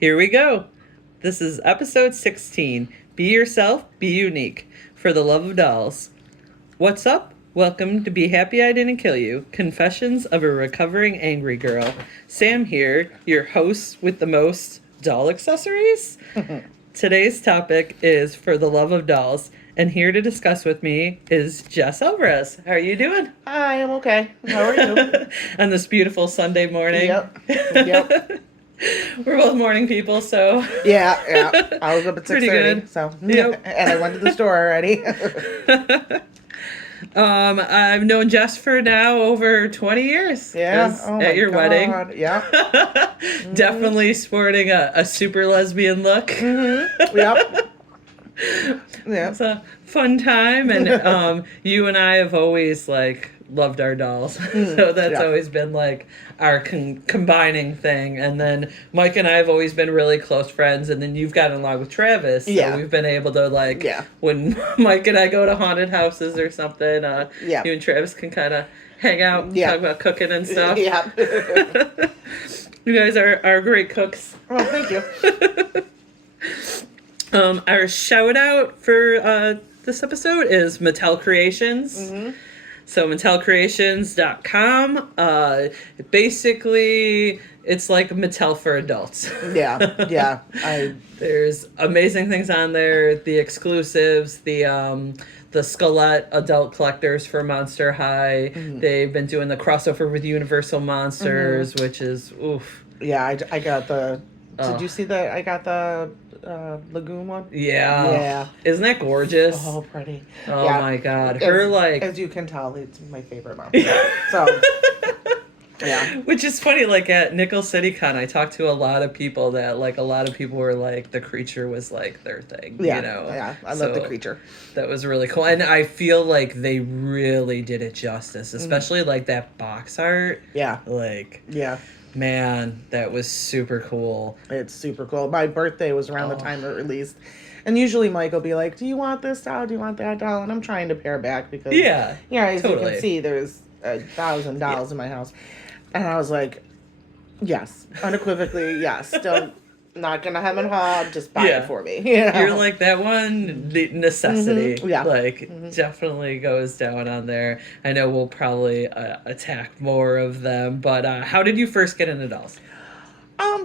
Here we go. This is episode 16. Be yourself, be unique. For the love of dolls. What's up? Welcome to Be Happy I Didn't Kill You. Confessions of a Recovering Angry Girl. Sam here, your host with the most doll accessories. Today's topic is For the Love of Dolls. And here to discuss with me is Jess Alvarez. How are you doing? I am okay. How are you? On this beautiful Sunday morning. Yep. We're both morning people, so Yeah. I was up at 6:30. Pretty good. So Yep. And I went to the store already. I've known Jess for now over 20 years. Yeah. At your wedding. Yeah. Definitely sporting a super lesbian look. Mm-hmm. Yep. Yeah. It's a fun time, and you and I have always loved our dolls, so that's always been our combining thing. And then Mike and I have always been really close friends, and then you've gotten along with Travis, so we've been able to when Mike and I go to haunted houses or something, you and Travis can kind of hang out and talk about cooking and stuff. Yeah. You guys are great cooks. Oh, thank you. Our shout out for this episode is Mattel Creations. Mm-hmm. So MattelCreations.com. Basically, it's like Mattel for adults. Yeah. There's amazing things on there. The exclusives, the Skelet adult collectors for Monster High. Mm-hmm. They've been doing the crossover with Universal Monsters, which is oof. Yeah, I got the. Did you see the? I got the Lagoon one. Yeah. Isn't that gorgeous? Oh, pretty. Oh my God. Her as you can tell, it's my favorite mom. So. Yeah. Which is funny, at Nickel City Con, I talked to a lot of people that, a lot of people were the creature was, their thing, Yeah, you know? Yeah, I love the creature. That was really cool. And I feel like they really did it justice, especially, that box art. Yeah. Yeah. Man, that was super cool. It's super cool. My birthday was around the time it released. And usually Mike will be like, do you want this doll? Do you want that doll? And I'm trying to pare back because, as totally. you can see, there's 1,000 dolls in my house. And I was like, yes, unequivocally, yes. Not gonna hem and haw, just buy it for me. You know? You're that one necessity. Mm-hmm. Yeah. Definitely goes down on there. I know we'll probably attack more of them, but how did you first get into dolls?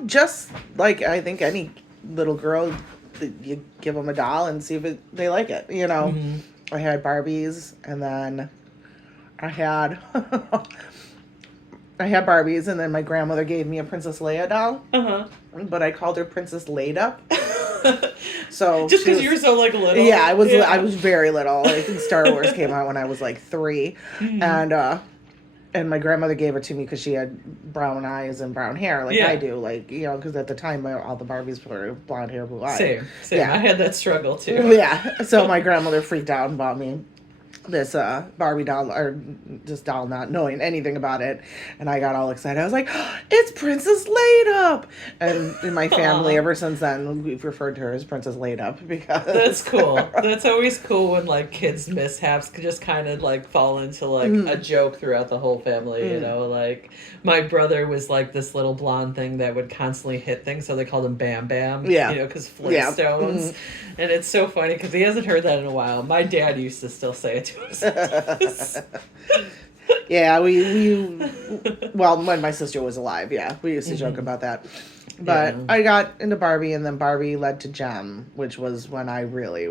Just I think any little girl, you give them a doll and see if they like it. You know, I had Barbies, and then I had Barbies, and then my grandmother gave me a Princess Leia doll. But I called her Princess Laid Up. So just because you were so little. Yeah, I was. Yeah. I was very little. I think Star Wars came out when I was 3, and my grandmother gave it to me because she had brown eyes and brown hair, I do. Because at the time all the Barbies were blonde hair, blue eyes. Same. Yeah. I had that struggle too. Yeah. So my grandmother freaked out and bought me this Barbie doll, or this doll, not knowing anything about it, and I got all excited. I was like, oh, it's Princess Laid Up. And in my family ever since then, we've referred to her as Princess Laid Up because that's cool. That's always cool when kids mishaps could just kind of fall into a joke throughout the whole family. You know, my brother was this little blonde thing that would constantly hit things, so they called him Bam Bam. Yeah, because Flintstones. And it's so funny because he hasn't heard that in a while. My dad used to still say it to us. Yeah, well, when my sister was alive, we used to joke about that. But I got into Barbie, and then Barbie led to Gem, which was when I really... I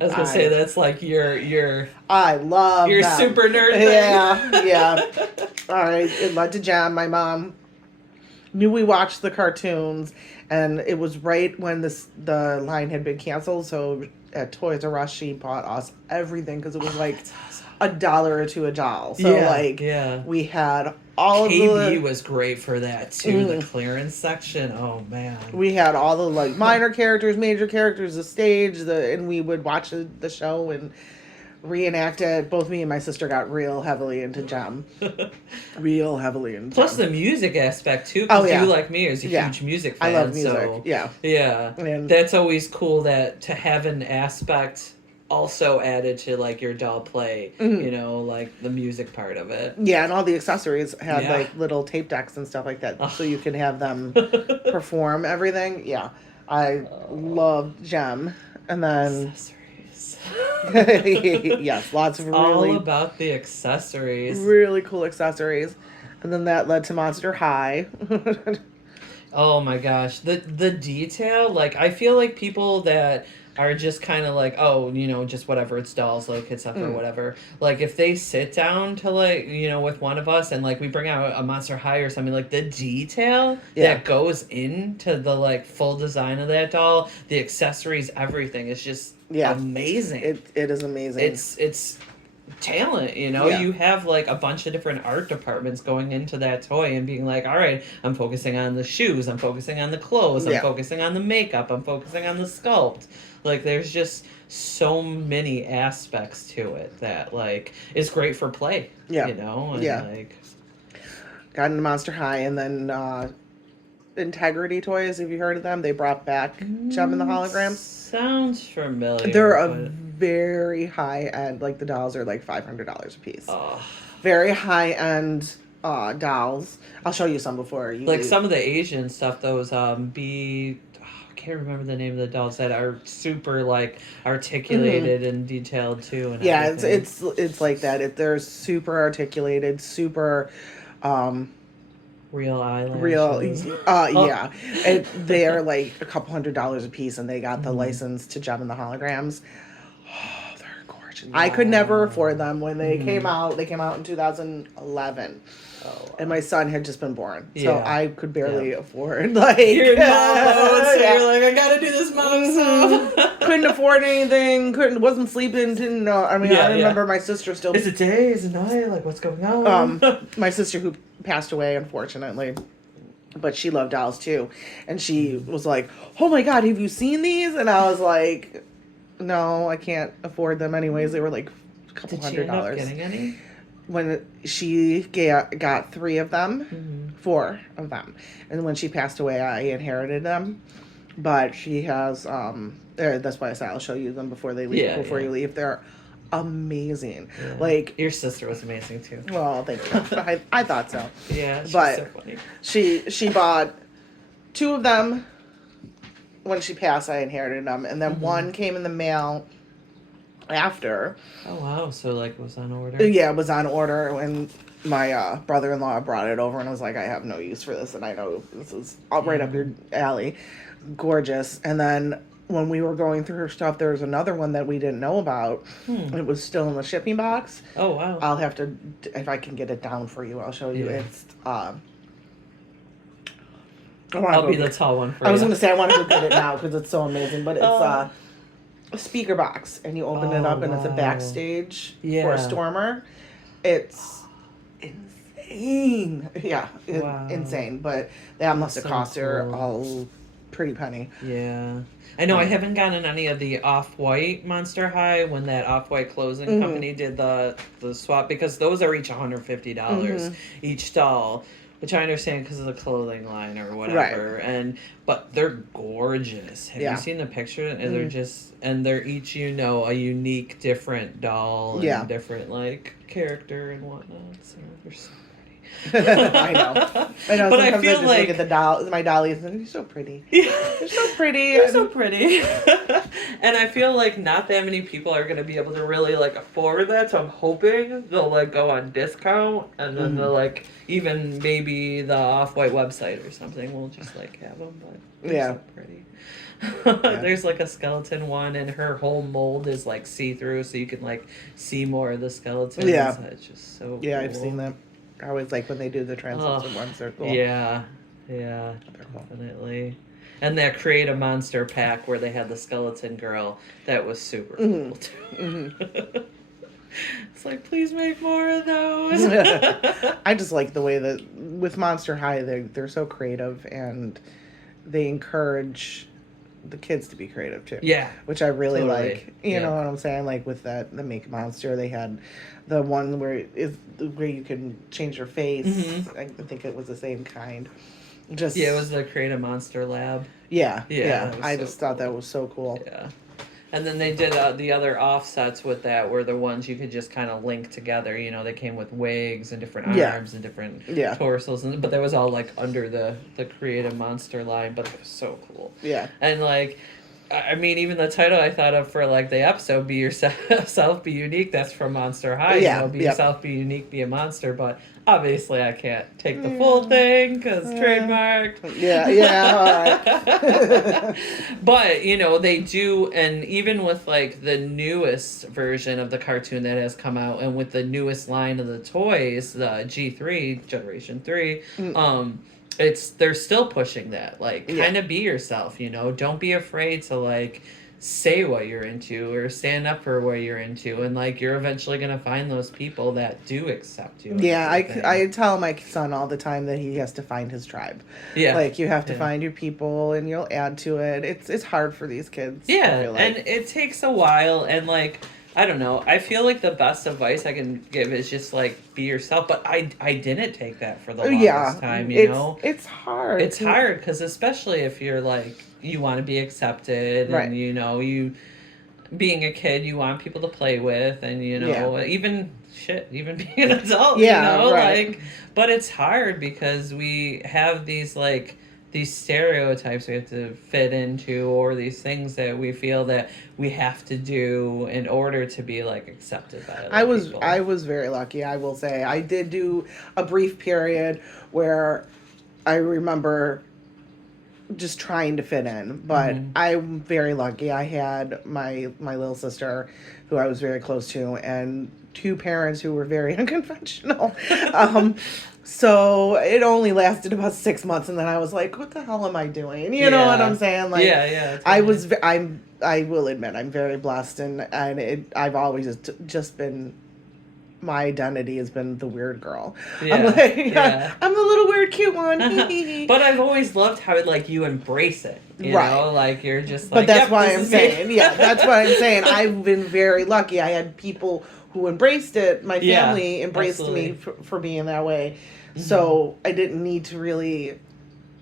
was going to say, that's your... I love your them. super nerd thing. Yeah. All right, it led to Gem. My mom knew we watched the cartoons, and it was right when the line had been canceled, so at Toys R Us, she bought us everything, because it was $1 or $2 a doll. So, we had all of the... KB was great for that, too, the clearance section. Oh, man. We had all the, minor characters, major characters, the stage, and we would watch the show and reenact it. Both me and my sister got real heavily into Gem. Plus the music aspect, too, because you, like me, is a huge music fan. I love music, so, yeah. And that's always cool to have an aspect also added to like your doll play, Mhm. like the music part of it. Yeah, and all the accessories had Yeah. like little tape decks and stuff like that, Oh. so you can have them perform everything. Yeah, I loved Gem, and then Accessories. yes, lots of All really about the accessories. really cool accessories, and then that led to Monster High. Oh my gosh, the detail, like I feel like people that are just kind of like, oh, just whatever, it's dolls, like it's stuff or Mm. whatever. Like if they sit down to like, with one of us and like we bring out a Monster High or something, like the detail Yeah. that goes into the like full design of that doll, the accessories, everything is just Yeah. amazing. It is amazing. It's talent, Yeah. you have like a bunch of different art departments going into that toy and being like, all right, I'm focusing on the shoes, I'm focusing on the clothes, I'm Yeah. focusing on the makeup, I'm focusing on the sculpt. Like there's just so many aspects to it that like is great for play. Yeah. And Yeah. like Got into Monster High, and then Integrity Toys. Have you heard of them? They brought back Gem and the Holograms. Sounds familiar. They're a but very high end. Like the dolls are like $500 a piece. oh, Very high end dolls. I'll show you some before you like leave. some of the Asian stuff, those I can't remember the name of the dolls that are super like articulated and detailed too. And Yeah, everything. it's like that. They're super articulated, super Real eyelashes. real. Oh. Yeah, they are like a couple $100 a piece, and they got the license to Gem and the Holograms. Oh, they're gorgeous. I could never afford them when they came out. They came out in 2011. Oh, wow. And my son had just been born, so Yeah. I could barely afford like You're in mom mode, so yeah. you're like, I gotta do this mom stuff. Couldn't afford anything. Wasn't sleeping. Didn't know. I mean, I remember my sister still. Is it day? Is it night? Like, what's going on? My sister who passed away, unfortunately, but she loved dolls too, and she was like, "Oh my God, have you seen these?" And I was like, "No, I can't afford them anyways. They were like a couple Did she end up $100." getting any? When she got 3 of them, 4 of them, and when she passed away, I inherited them. But she has that's why I said I'll show you them before they leave. Yeah, before yeah. you leave, they're amazing. Yeah. Like, your sister was amazing too. well, thank you. I thought so. Yeah, she's But so funny. She bought 2 of them when she passed. I inherited them, and then one came in the mail after. Oh wow! So like, it was on order. Yeah, it was on order when my brother-in-law brought it over, and I was like, I have no use for this, and I know this is right up your alley. Gorgeous. And then when we were going through her stuff, there was another one that we didn't know about. It was still in the shipping box. Oh wow! I'll have to, if I can get it down for you, I'll show you. Yeah. It's I'll be the tall one for I was you. going to say I want to go get it now because it's so amazing, but it's a speaker box, and you open it up, and it's a wow. backstage for Yeah. a Stormer. It's insane. Yeah, Wow. insane. But that must have So cost her cool. a pretty penny. Yeah. I know I haven't gotten any of the Off-White Monster High when that Off-White clothing company did the swap, because those are each $150 each doll, which I understand because of the clothing line or whatever. But they're gorgeous. Have you seen the picture? And they're each a unique different doll and different like character and whatnot. So they're so pretty. I know. But Sometimes I feel just like look at the doll, my dollies, and they're so pretty. Yeah. They're so pretty. They're so pretty. And I feel like not that many people are going to be able to really like afford that, so I'm hoping they'll like go on discount, and then they'll like even maybe the Off-White website or something will just like have them, but they're so pretty. There's like a skeleton one, and her whole mold is like see-through, so you can like see more of the skeleton. Yeah. So it's just so Yeah, cool. I've seen them. I always like when they do the translucent ones. They're cool. Yeah, cool. definitely. And that Create a Monster pack where they had the skeleton girl, that was super cool too. It's like, please make more of those. I just like the way that with Monster High, they're so creative, and they encourage the kids to be creative too. Yeah, which I really totally. like. You know what I'm saying? Like with the Make Monster, they had the one where you can change your face. I think it was the same kind. Just it was the Create a Monster lab. yeah. Yeah, I so just thought that was so cool. Yeah. And then they did the other offsets with that were the ones you could just kind of link together. You know, they came with wigs and different Yeah. arms and different Yeah. torsos, but that was all like under the Creative Monster line. But it was so cool. Yeah. And like, I mean, even the title I thought of for like the episode, "Be Yourself, Be Unique." That's from Monster High. Yeah, You know, be yep. yourself, be unique, be a monster. But obviously, I can't take the full thing because trademarked. Yeah, all right. But you know, they do, and even with like the newest version of the cartoon that has come out, and with the newest line of the toys, the G3 Generation 3, they're still pushing that, like, kind of be yourself, you know, don't be afraid to like say what you're into or stand up for what you're into, and like you're eventually gonna find those people that do accept you. Yeah, I tell my son all the time that he has to find his tribe. Yeah, like you have to find your people and you'll add to it. It's hard for these kids. Yeah, I feel like. and it takes a while, and like, I don't know, I feel like the best advice I can give is just like be yourself, but I didn't take that for the longest time, you know. It's hard. It's hard because especially if you're like, you want to be accepted, Right. and you know, you being a kid, you want people to play with, and you know, even being an adult, you know, right. like, but it's hard because we have these like these stereotypes we have to fit into, or these things that we feel that we have to do in order to be like accepted by other people. I was very lucky, I will say. I did do a brief period where I remember just trying to fit in, but I'm very lucky. I had my little sister who I was very close to, and two parents who were very unconventional. So it only lasted about 6 months, and then I was like, "What the hell am I doing?" You know what I'm saying? Like, Totally. I will admit, I'm very blessed, and I've always just been. My identity has been the weird girl. I'm I'm the little weird cute one. But I've always loved how like you embrace it. You know, like you're just like. But that's why I'm saying, that's what I'm saying. I've been very lucky. I had people who embraced it. My family embraced me for being that way. So I didn't need to really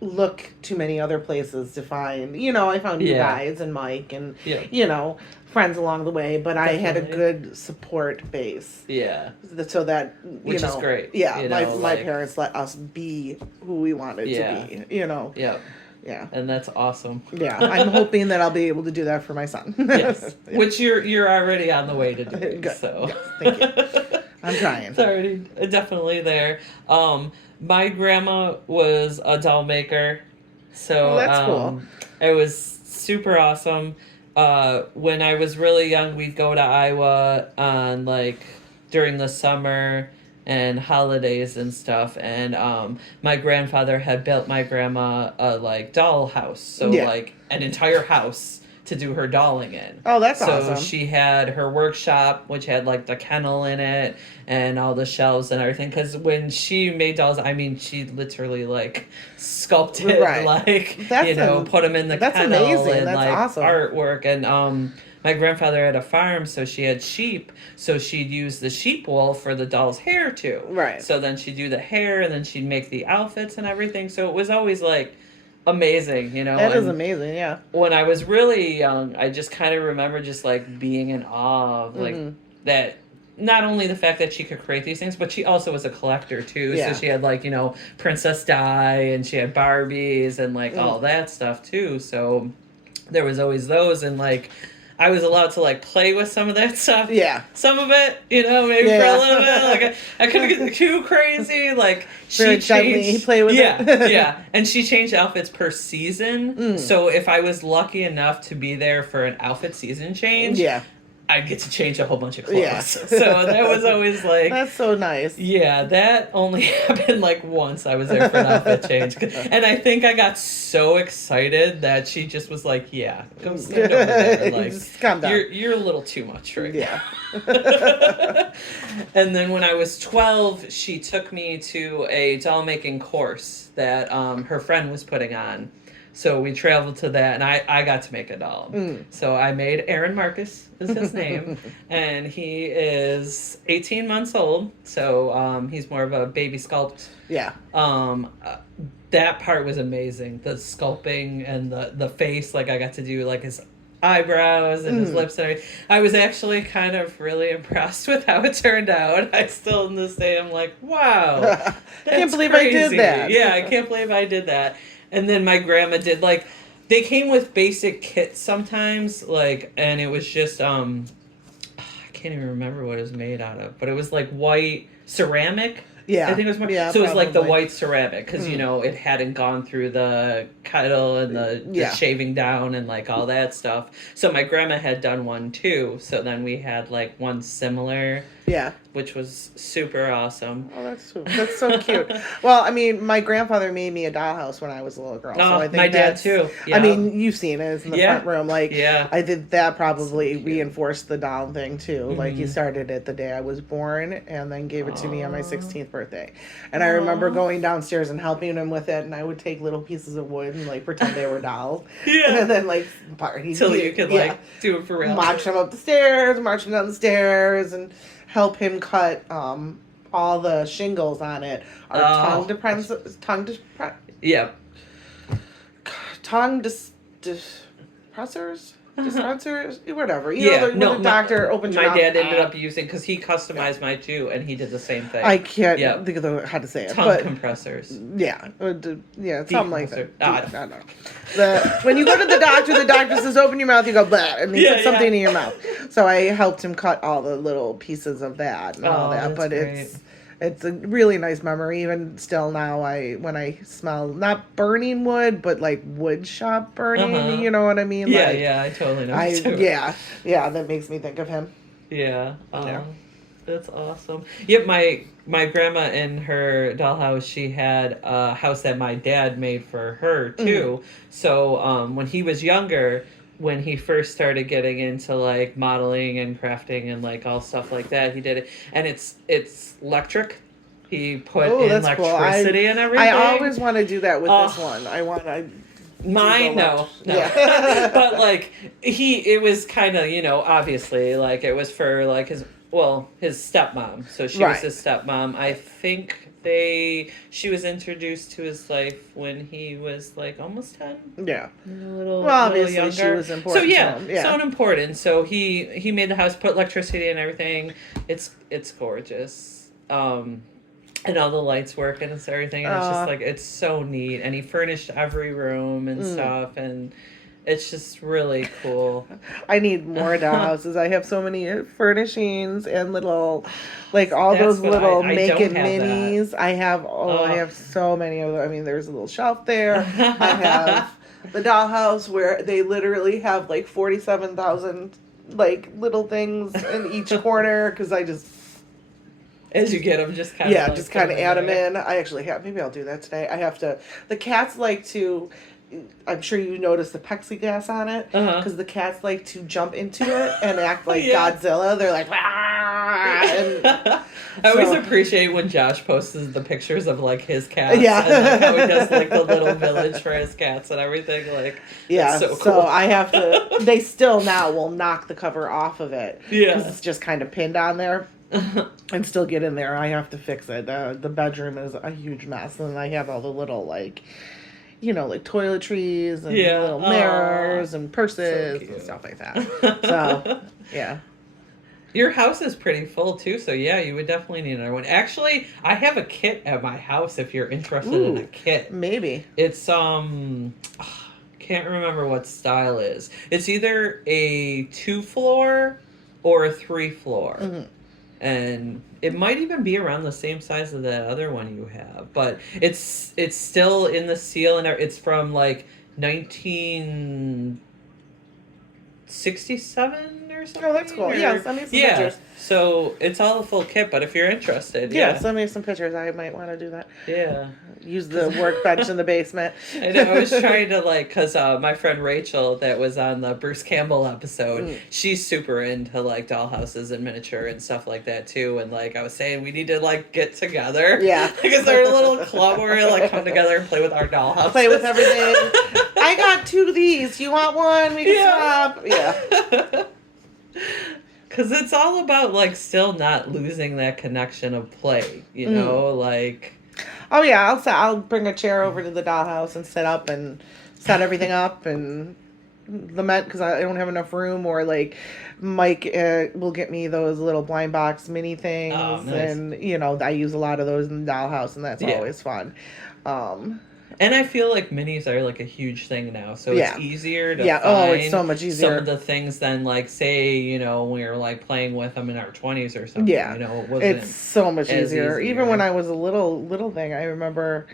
look too many other places to find. You know, I found you guys and Mike and you know, friends along the way, but I had a good support base. Yeah. So that which is great. Yeah, you know, my parents let us be who we wanted to be. You know. Yeah. Yeah. And that's awesome. Yeah, I'm hoping that I'll be able to do that for my son. Yes. Which you're already on the way to doing. Good. So. Yes, thank you. I'm trying. It's already definitely there. My grandma was a doll maker, so that's cool. It was super awesome. When I was really young, we'd go to Iowa on like during the summer and holidays and stuff, and my grandfather had built my grandma a like doll house, so like an entire house to do her dolling in. Oh, that's awesome. So she had her workshop, which had like the kennel in it and all the shelves and everything. Because when she made dolls, I mean, she literally like sculpted, like, put them in the kennel and that's like awesome. artwork. And my grandfather had a farm, so she had sheep. So she'd use the sheep wool for the doll's hair too. Right. So then she'd do the hair, and then she'd make the outfits and everything. So it was always like amazing, you know. That is amazing, yeah. When I was really young, I just kind of remember just like being in awe of like that. Not only the fact that she could create these things, but she also was a collector too. Yeah. So she had like, you know, Princess Di, and she had Barbies and like all that stuff too. So there was always those, and like I was allowed to like play with some of that stuff. Yeah. Some of it, you know, maybe for a little bit. Like I couldn't get too crazy. Like she changed. Play with it. Yeah. And she changed outfits per season. So if I was lucky enough to be there for an outfit season change, I'd get to change a whole bunch of clothes. Yeah. So that was always like... That's so nice. Yeah, that only happened like once I was there for an outfit change. And I think I got so excited that she just was like, yeah, go stand over there. Like, just calm down. You're a little too much right now. And then when I was 12, she took me to a doll making course that her friend was putting on. So we traveled to that, and I got to make a doll. So I made Aaron Marcus, is his name, and he is 18 months old, so he's more of a baby sculpt. Yeah. That part was amazing. The sculpting and the face, like I got to do like his eyebrows and his lips and everything. I was actually kind of really impressed with how it turned out. I still, in this day, I'm like, wow, that's Can't believe crazy. I did that. Yeah, I can't believe I did that. And then my grandma did, like, they came with basic kits sometimes, like, and it was just, I can't even remember what it was made out of, but it was like white ceramic. Yeah. I think it was more. Yeah, so it was like the probably. white ceramic because you know it hadn't gone through the kettle and the Yeah. shaving down and like all that stuff. So my grandma had done one too. So then we had like one similar, Yeah. which was super awesome. Oh, that's so cute. Well, I mean, my grandfather made me a dollhouse when I was a little girl. So Oh, I think my dad that's, too. I Yeah. mean, you've seen it. It's in the Yeah. front room. Like, Yeah. I think that probably So cute. reinforced the doll thing too. Like, he Mhm. started it the day I was born and then gave it to me on my Aw. 16th birthday. And I remember Aw. going downstairs and helping him with it. And I would take little pieces of wood and like pretend they were dolls. Yeah. And then like party. Till you could like do it for real. march him up the stairs, march him down the stairs, and help him cut all the shingles on it are tongue depressors, Yeah. dispensers, whatever. Yeah, When the doctor opens your my mouth. dad ended up using because he customized mine too, and he did the same thing. I can't Yeah. think of how to say it, Tongue but compressors. yeah, something like that. I I don't don't know. When you go to the doctor says open your mouth, you go blah, and he Yeah, puts something yeah. in your mouth. So I helped him cut all the little pieces of that and all Oh, that. that's But great. it's a really nice memory. Even still now, when I smell not burning wood, but like wood shop burning. Uh-huh. You know what I mean? Yeah, Like, yeah, I totally know. too. yeah, that makes me think of him. Yeah. Yeah. That's awesome. Yep, my grandma in her dollhouse, she had a house that my dad made for her too. So when he was younger, when he first started getting into like modeling and crafting and like all stuff like that, he did it, and it's electric. He put in That's cool. electricity and everything. I always want to do that with Oh. this one. Mine, no. Yeah. But like it was kind of, obviously like it was for like his stepmom. So she was Right. his stepmom. I think she was introduced to his life when he was like almost 10. Yeah. A little, Well, obviously little she younger. was important So yeah, to him. Yeah. so important. So he made the house, put electricity and everything. It's gorgeous. And all the lights work and it's everything. And it's just like, it's so neat. And he furnished every room and stuff. And it's just really cool. I need more dollhouses. I have so many furnishings and little, like all That's those what little I make don't it have minis. I have so many of them. I mean, there's a little shelf there. I have the dollhouse where they literally have like 47,000 like little things in each corner because I just As you get them, just kind of just kind of add them in. I actually have. Maybe I'll do that today. I have to. The cats like to. I'm sure you noticed the plexiglass on it because the cats like to jump into it and act like Godzilla. They're like, "Rah!" And I always so- appreciate when Josh posts the pictures of like his cats. Yeah. And like, how he does like the little village for his cats and everything. Like, yeah. it's so cool. I have to. They still now will knock the cover off of it. Yeah. Because it's just kind of pinned on there. And still get in there. I have to fix it. The bedroom is a huge mess, and I have all the little like toiletries and little mirrors and purses and stuff like that. So yeah. Your house is pretty full too, so yeah, you would definitely need another one. Actually, I have a kit at my house if you're interested in a kit. Maybe. It's can't remember what style it is. It's either a 2-floor or a 3-floor. Mm-hmm. And it might even be around the same size as that other one you have, but it's still in the seal and it's from like 1967 or something. Oh, that's cool. Yeah, send me some pictures. So it's all a full kit, but if you're interested, Yeah, send me some pictures. I might want to do that. Yeah. Use the workbench in the basement. I know, I was trying to because my friend Rachel that was on the Bruce Campbell episode, she's super into like dollhouses and miniature and stuff like that too. And like I was saying, we need to like get together. Yeah. Because they're a little club where we like come together and play with our dollhouse. Play with everything. I got 2 of these. You want one? We can swap. Yeah. Because it's all about like still not losing that connection of play, you know, like. Oh yeah, I'll bring a chair over to the dollhouse and sit up and set everything up and the Met because I don't have enough room, or like Mike will get me those little blind box mini Oh, things, nice. and I use a lot of those in the dollhouse, and that's Yeah. always fun. Um, And I feel like minis are like a huge thing now, so it's yeah, easier to yeah. Oh, it's find so much some of easier. the things than like say when we were like playing with them in our 20s or something. Yeah, It it's wasn't so much as easier. Even when easier. I was a little thing, I remember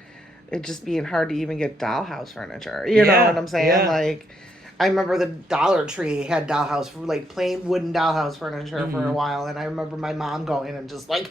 it just being hard to even get dollhouse furniture. You know what Yeah, I'm saying? yeah. Like, I remember the Dollar Tree had dollhouse, like plain wooden dollhouse furniture for a Hmm. while, and I remember my mom going and just like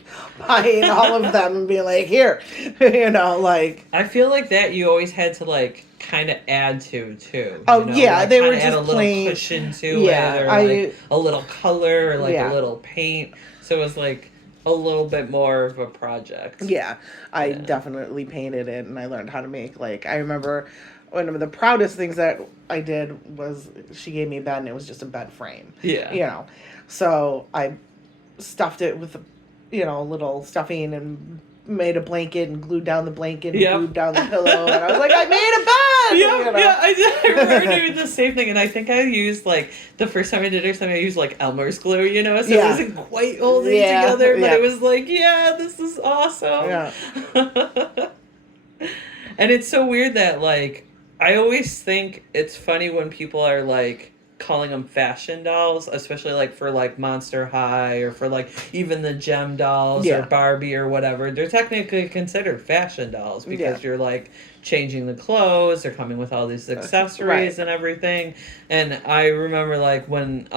buying all of them and being like, "Here," like. I feel like that you always had to like kind of add to too, Oh yeah, like they kind were of add a just little plain. cushion to it, Yeah, or like I a little color, or like a yeah. little paint. So it was like a little bit more of a project. Yeah, I Yeah. definitely painted it, and I learned how to make, like, I remember one of the proudest things that I did was she gave me a bed, and it was just a bed frame, Yeah. you know. So I stuffed it with little stuffing, and made a blanket, and glued down the blanket, and Yep. glued down the pillow, and I was like, I made a bed, Yeah, yeah, I did. I remember doing the same thing, and I think I used like the first time I did it or something. I used like Elmer's glue, so it Yeah, wasn't quite holding yeah, together, but it yeah, was like, yeah, this is awesome. yeah. And it's so weird that like I always think it's funny when people are like calling them fashion dolls, especially like for like Monster High or for like even the Gem dolls or Yeah, Barbie or whatever. They're technically considered fashion dolls yeah, because you're like changing the clothes, they're coming with all these right. accessories and everything. And I remember like when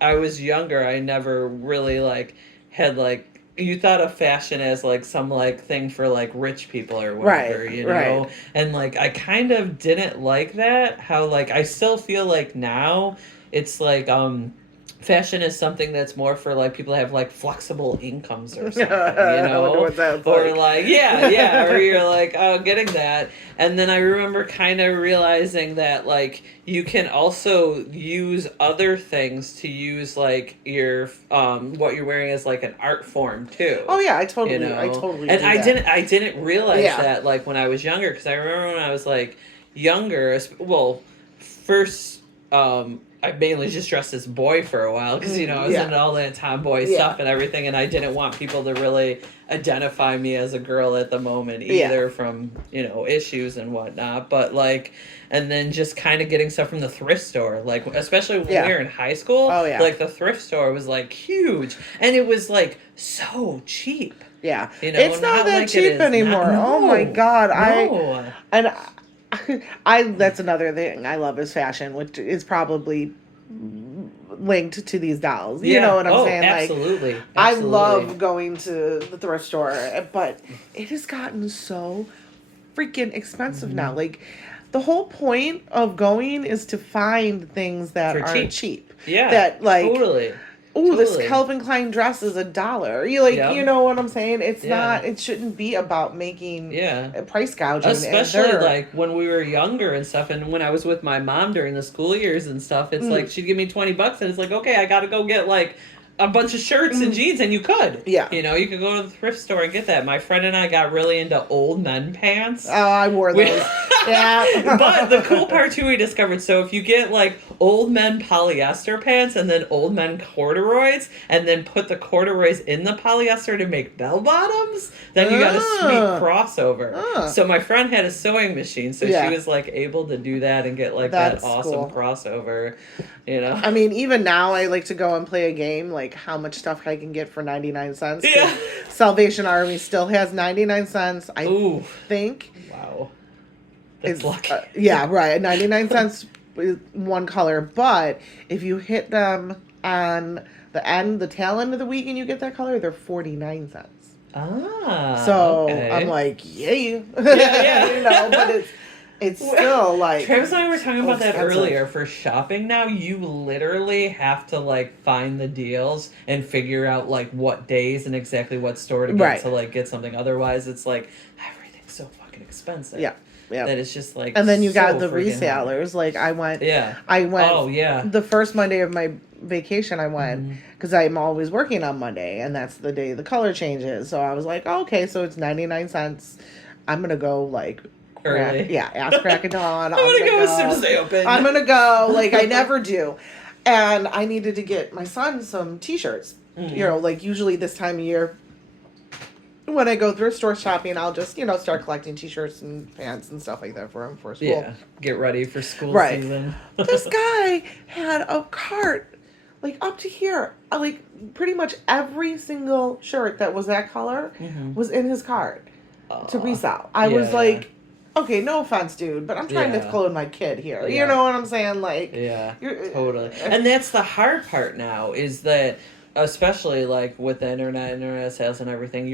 I was younger, I never really like had like you thought of fashion as like some like thing for like rich people or Right, whatever, right. and like I kind of didn't like that how like I still feel like now it's like fashion is something that's more for like people that have like flexible incomes or something, I wonder what that's or like. like yeah, or you're like oh getting that. And then I remember kind of realizing that like you can also use other things to use like your what you're wearing as like an art form too, Oh yeah, I totally and do that. I didn't realize Yeah. that like when I was younger, because I remember when I was like younger, well, first I mainly just dressed as a boy for a while because I was Yeah. into all that tomboy Yeah. stuff and everything, and I didn't want people to really identify me as a girl at the moment Yeah. either from issues and whatnot. But like, and then just kind of getting stuff from the thrift store, like especially when we Yeah. were in high school, Oh yeah. like the thrift store was like huge, and it was like so cheap. Yeah. It's not Not that like it cheap is not. anymore. Oh my No, god. no. And I that's another thing I love is fashion, which is probably linked to these dolls. You know Yeah. what I'm Oh, saying? Like, absolutely, I absolutely. love going to the thrift store, but it has gotten so freaking expensive now. Hmm. Like, the whole point of going is to find things that For aren't cheap. cheap. Yeah. That, like, Totally. oh, this Totally. Calvin Klein dress is $1. You Yep. know what I'm saying? It's Yeah. not, it shouldn't be about making Yeah. price gouging. And Especially they're, like when we were younger and stuff, and when I was with my mom during the school years and stuff, it's mm, like she'd give me $20, and it's like, okay, I gotta go get like a bunch of shirts and jeans, and you could, yeah. you could go to the thrift store and get that. My friend and I got really into old men pants. Oh, I wore We- those. Yeah. But the cool part too we discovered, so if you get like old men polyester pants and then old men corduroys and then put the corduroys in the polyester to make bell bottoms, then you got a sweet crossover. So my friend had a sewing machine, so Yeah. she was like able to do that and get like That's that awesome cool. crossover, I mean, even now, I like to go and play a game, like how much stuff I can get for 99 cents. 'Cause Yeah. Salvation Army still has 99 cents, I Ooh, think. wow. That's It's, lucky. yeah, right. 99 cents is one color. But if you hit them on the tail end of the week and you get that color, they're 49 cents. Ah, So okay. I'm like, yay. Yeah. But it's still like. Travis and I were talking about that expensive. earlier. For shopping now, you literally have to like find the deals and figure out like what days and exactly what store to get Right. to like get something. Otherwise, it's like everything's so fucking expensive. Yeah. Yeah. That it's just like. And then you got so the freaking hard. resellers. Like I went. Yeah. I went. Oh yeah. The first Monday of my vacation, I went Mhm. because I'm always working on Monday, and that's the day the color changes. So I was like, oh, okay, so it's 99 cents. I'm gonna go like early. Yeah, ass crack of dawn. I'm gonna go as soon as they open. I'm gonna go. Like, I never do. And I needed to get my son some t-shirts. Mm-hmm. You know, like, usually this time of year, when I go thrift store shopping, I'll just, start collecting t-shirts and pants and stuff like that for him for school. Yeah, get ready for school Right. season. This guy had a cart, like, up to here. Like, pretty much every single shirt that was that color was in his cart to resell. I was like, okay, no offense, dude, but I'm trying to clothe my kid here. Yeah. You know what I'm saying? Like, totally. And that's the hard part now is that, especially like with the internet sales and everything,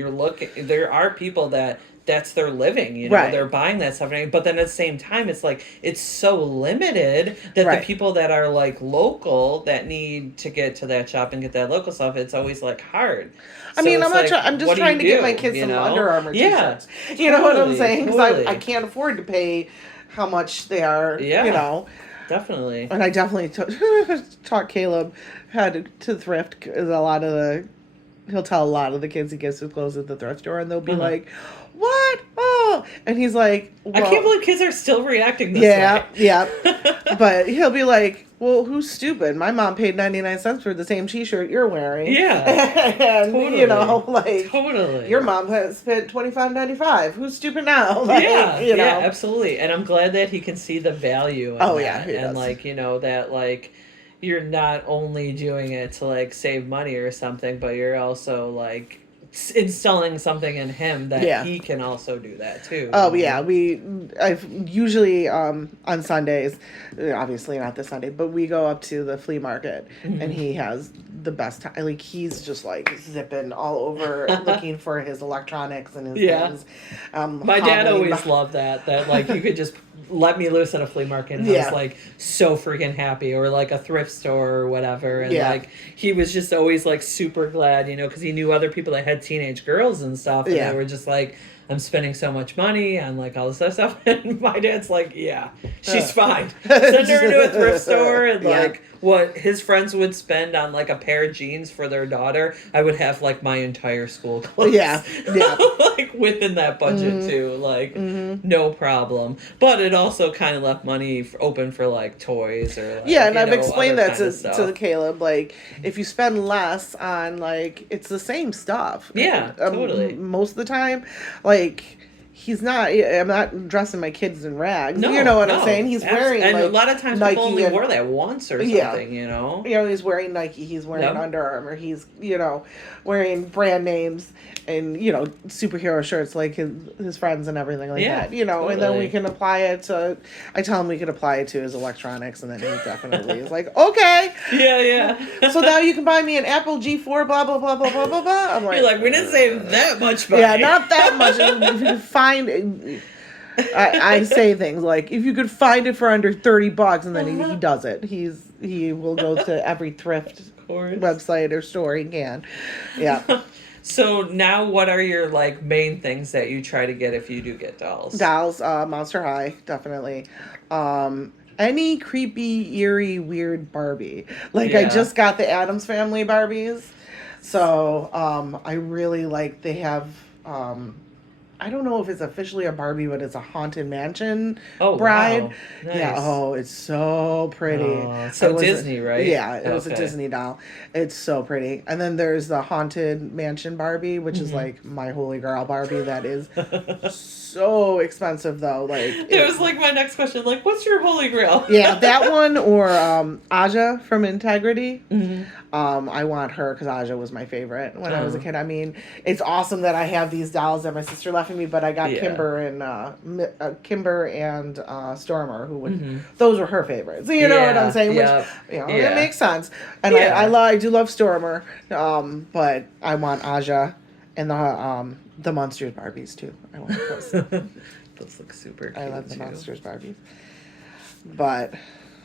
there are people that's their living, they're buying that stuff, but then at the same time it's like it's so limited that the people that are like local that need to get to that shop and get that local stuff, it's always like hard. I mean, I'm just trying to get my kids some Under Armour t-shirts. You know what I'm saying? Because I can't afford to pay how much they are, Definitely. And I definitely taught Caleb how to thrift, because he'll tell a lot of the kids he gets his clothes at the thrift store, and they'll be like, what? Oh, and he's like, well, I can't believe kids are still reacting this way. Yeah. But he'll be like, well, who's stupid? My mom paid 99 cents for the same t-shirt you're wearing. Yeah. And, totally. Totally. Your mom has spent $25.95. Who's stupid now? Yeah, absolutely. And I'm glad that he can see the value in that. He and does. That you're not only doing it to like save money or something, but you're also like installing something in him that he can also do that too. Oh yeah, I've usually on Sundays, obviously not this Sunday, but we go up to the flea market, and he has the best time. Like, he's just like zipping all over looking for his electronics and his things. My dad always loved that like you could just let me loose at a flea market, and I was like so freaking happy, or like a thrift store or whatever, and like he was just always like super glad, because he knew other people that had teenage girls and stuff, and they were just like, I'm spending so much money on like all this other stuff, and my dad's like, she's fine. Send her to a thrift store, and like what his friends would spend on like a pair of jeans for their daughter, I would have like my entire school clothes. Like within that budget too, like no problem. But it also kind of left money open for like toys or like, and I've explained that to Caleb. Like, if you spend less on like, it's the same stuff. Totally. Most of the time, like, I'm not dressing my kids in rags. No, you know what I'm saying? He's wearing, and like, a lot of times Nike people only wore that once or something, he's wearing Nike, he's wearing Under Armour, he's, wearing brand names and, superhero shirts like his friends and everything like that, totally. And then we can apply it to, I tell him we could apply it to his electronics, and then he definitely is like, okay. So now you can buy me an Apple G4, blah, blah, blah, blah, blah, blah, blah. I'm like, you're like, we didn't save that much money. Yeah, not that much. If you could find, I say things like, if you could find it for under $30, and then he does it. He will go to every thrift website or store he can. Yeah. So now, what are your like main things that you try to get if you do get dolls? Monster High, definitely. Any creepy, eerie, weird Barbie. Like, I just got the Addams Family Barbies, so I really like. They have. I don't know if it's officially a Barbie, but it's a Haunted Mansion bride. Wow. Nice. Yeah, it's so pretty. So Disney, right? Yeah, it was a Disney doll. It's so pretty. And then there's the Haunted Mansion Barbie, which is like my holy grail Barbie. That is so expensive, though. Like, it was like my next question. Like, what's your holy grail? Yeah, that one, or Aja from Integrity. I want her because Aja was my favorite when I was a kid. I mean, it's awesome that I have these dolls that my sister left me, but I got Kimber and Stormer, who those were her favorites. You know what I'm saying? Which it makes sense. And I do love Stormer, but I want Aja and the Monsters Barbies too. I want those. Those look super cute. I love the Monsters Barbies, but.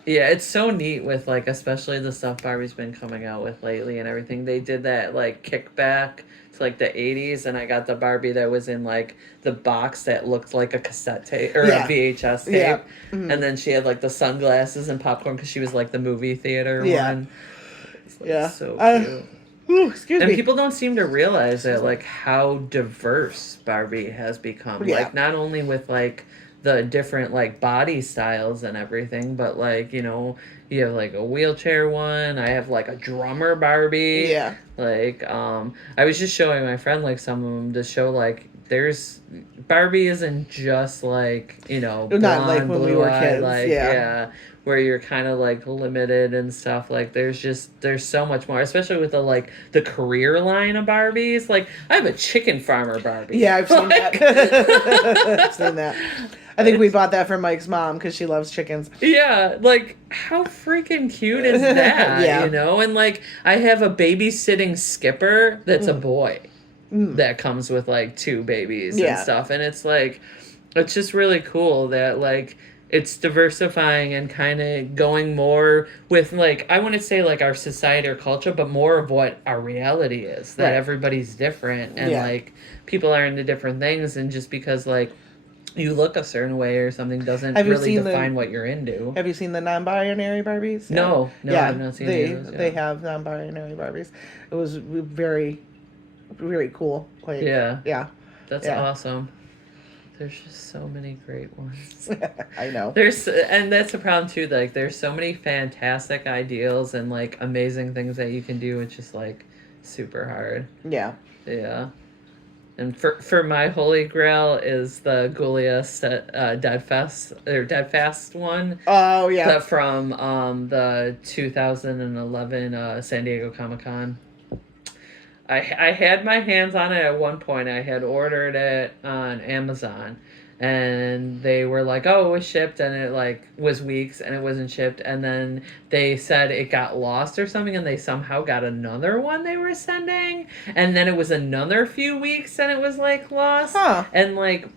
Yeah, it's so neat with, like, especially the stuff Barbie's been coming out with lately and everything. They did that, like, kickback to, like, the 80s, and I got the Barbie that was in, like, the box that looked like a cassette tape, or a VHS tape. Yeah. And then she had, like, the sunglasses and popcorn because she was, like, the movie theater one. It's, like, so cute. Excuse and me. people don't seem to realize that, like, how diverse Barbie has become. Like, not only with, like, the different like body styles and everything, but like, you know, you have like a wheelchair one. I have like a drummer Barbie. Yeah. Like, I was just showing my friend like some of them to show like there's Barbie isn't just like, you know, Not like blonde, when we blue were eye, kids. like Yeah. yeah, where you're kind of like limited and stuff. Like there's so much more, especially with the like the career line of Barbies. Like I have a chicken farmer Barbie. Yeah, I've seen Like- that. I've seen that. I think we bought that for Mike's mom because she loves chickens. Yeah, like how freaking cute is that? Yeah. You know, and like I have a babysitting skipper that's a boy Mm. that comes with like two babies Yeah. and stuff, and it's like it's just really cool that like it's diversifying and kind of going more with like I wouldn't say like our society or culture, but more of what our reality is, that Right. everybody's different and Yeah. like people are into different things, and just because like you look a certain way or something doesn't Have you really seen define what you're into. Have you seen the non-binary Barbies? No, Yeah. I've not seen they any of those, they yeah. have non-binary Barbies. It was very, very cool. Like, Yeah, yeah. that's Yeah. awesome. There's just so many great ones. I know. And that's the problem too. Like, there's so many fantastic ideals and like amazing things that you can do. It's just like super hard. Yeah. Yeah. And for my holy grail is the Gulia Dead Fast one. Oh yeah. That from the 2011 San Diego Comic-Con. I had my hands on it at one point. I had ordered it on Amazon, and they were like, "Oh, it was shipped," and it like was weeks, and it wasn't shipped. And then they said it got lost or something, and they somehow got another one they were sending, and then it was another few weeks, and it was like lost. Huh. And like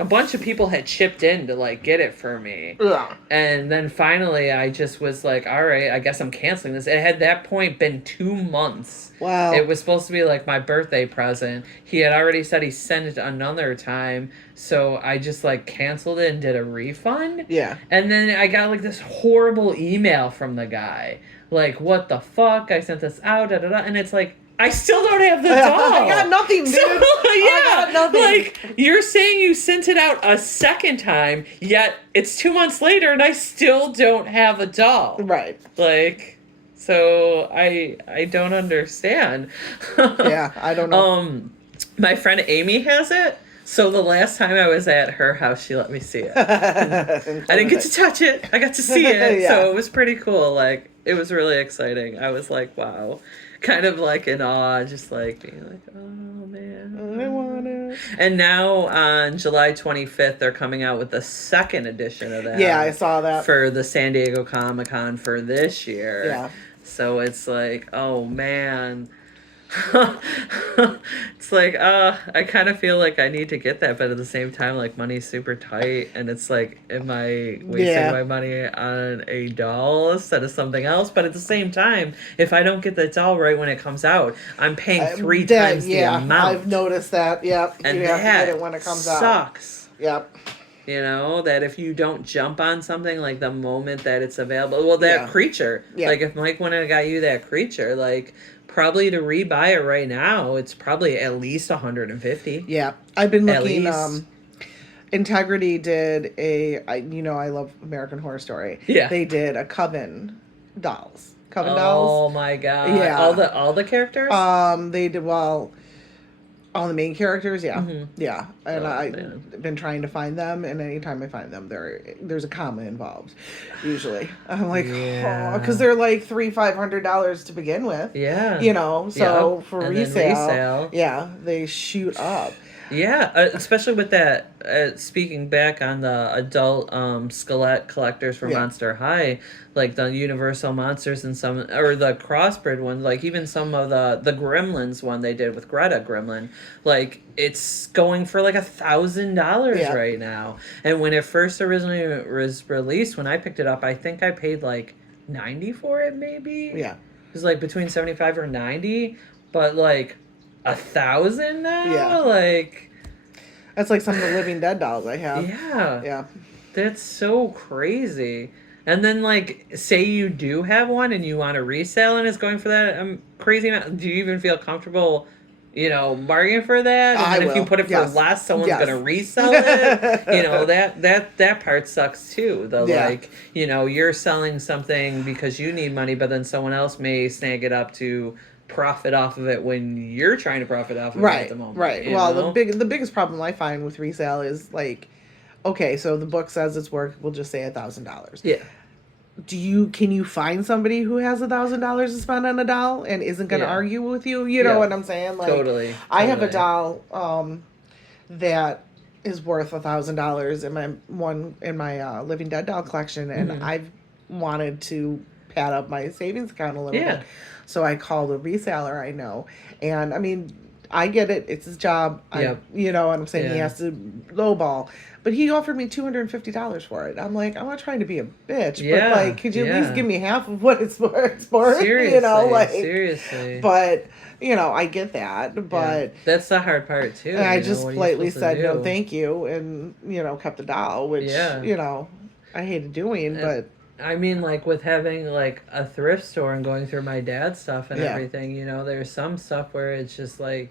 a bunch of people had chipped in to like get it for me. Ugh. And then finally I just was like, all right, I guess I'm canceling this. It had that point been 2 months. Wow. It was supposed to be like my birthday present. He had already said he sent it another time. So I just like canceled it and did a refund. Yeah. And then I got like this horrible email from the guy. Like, what the fuck? I sent this out, da da da. And it's like, I still don't have the doll. I got nothing, dude. So, yeah, I got nothing. like you're saying you sent it out a second time, yet it's 2 months later and I still don't have a doll. Right. Like, so I don't understand. Yeah, I don't know. My friend Amy has it. So the last time I was at her house, she let me see it. I didn't get to touch it. I got to see it. Yeah. So it was pretty cool. Like, it was really exciting. I was like, wow. Kind of like in awe, just like being like, oh man. I want it. And now on July 25th, they're coming out with the second edition of that. Yeah, I saw that. For the San Diego Comic-Con for this year. Yeah. So it's like, oh man. It's like, I kind of feel like I need to get that, but at the same time, like money's super tight, and it's like, am I wasting my money on a doll instead of something else? But at the same time, if I don't get the doll right when it comes out, I'm paying three times the amount. I've noticed that. Yep. And you have to that get it when it comes out. sucks. Yep. You know, that if you don't jump on something like the moment that it's available, well, that creature, like if Mike went and got you that creature, like probably to rebuy it right now, it's probably at least 150. Yeah, I've been At looking. least. Integrity did I love American Horror Story. Yeah. They did a Coven dolls. Coven Oh dolls. my god! Yeah. all the characters. They did all the main characters. Yeah, yeah. And Oh, I've man. been trying to find them, and anytime I find them, there's a comma involved. Usually, I'm like, because they're like $500 to begin with. Yeah. You know, so for And then resale, yeah, they shoot up. Yeah, especially with that. Speaking back on the adult skelette collectors for Monster High, like the Universal Monsters and some, or the crossbred ones, like even some of the Gremlins one they did with Greta Gremlin, like it's going for like $1,000 right now. And when it first originally was released, when I picked it up, I think I paid like $90 for it, maybe. Yeah, it was like between $75 or $90, but like $1,000 now. Yeah. Like that's like some of the Living Dead dolls I have. yeah. Yeah. That's so crazy. And then, like, say you do have one and you want to resell and it's going for that crazy amount. Do you even feel comfortable bargain for that. And I then if you will. put it for Yes. less, someone's Yes. going to resell it. That part sucks too. Yeah. You're selling something because you need money, but then someone else may snag it up to profit off of it when you're trying to profit off of it at the moment. Right. Well, the biggest problem I find with resale is like, okay, so the book says it's worth, we'll just say $1,000. Yeah. Can you find somebody who has $1,000 to spend on a doll and isn't going to Yeah. argue with you? You know Yeah. what I'm saying? Like, Totally. I have a doll that is worth $1,000 in my Living Dead doll collection, and I've wanted to pad up my savings account a little bit. So I called a reseller I know, and I mean, I get it; it's his job. Yep. You know what I'm saying? Yeah. He has to lowball, but he offered me $250 for it. I'm like, I'm not trying to be a bitch, but like, could you at least give me half of what it's worth? Seriously, seriously. But I get that, but that's the hard part too. and I just politely said no, thank you, and kept the doll, which I hated doing, but. I mean, like, with having, like, a thrift store and going through my dad's stuff and everything, there's some stuff where it's just, like,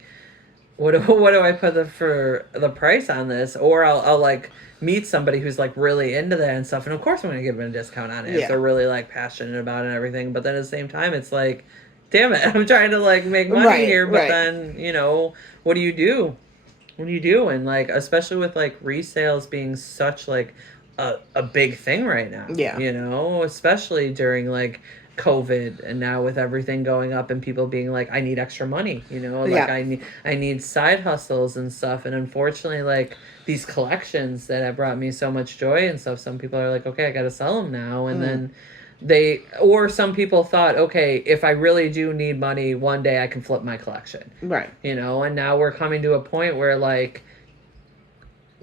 what do I put for the price on this? Or I'll, like, meet somebody who's, like, really into that and stuff, and of course I'm going to give them a discount on it if they're really, like, passionate about it and everything, but then at the same time, it's like, damn it, I'm trying to, like, make money here, but then, what do you do? What do you do? And, like, especially with, like, resales being such, like, a big thing right now. Yeah. Especially during like COVID and now with everything going up and people being like, I need extra money, I need side hustles and stuff. And unfortunately, like these collections that have brought me so much joy and stuff, some people are like, okay, I got to sell them now. And then some people thought, okay, if I really do need money, one day I can flip my collection. Right. And now we're coming to a point where like,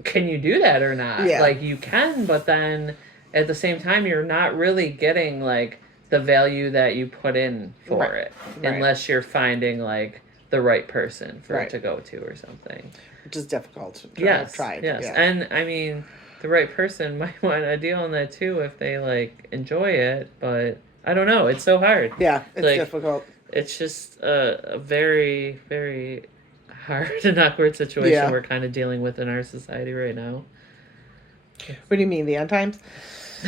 can you do that or not? Yeah. Like you can, but then at the same time you're not really getting like the value that you put in for it unless you're finding like the right person for it to go to or something. Which is difficult. Yes. I've tried. Yes. Yeah. And I mean the right person might want a deal on that too if they like enjoy it, but I don't know. It's so hard. Yeah, it's like, difficult. It's just a very, very hard and awkward situation we're kind of dealing with in our society right now. What do you mean, the end times?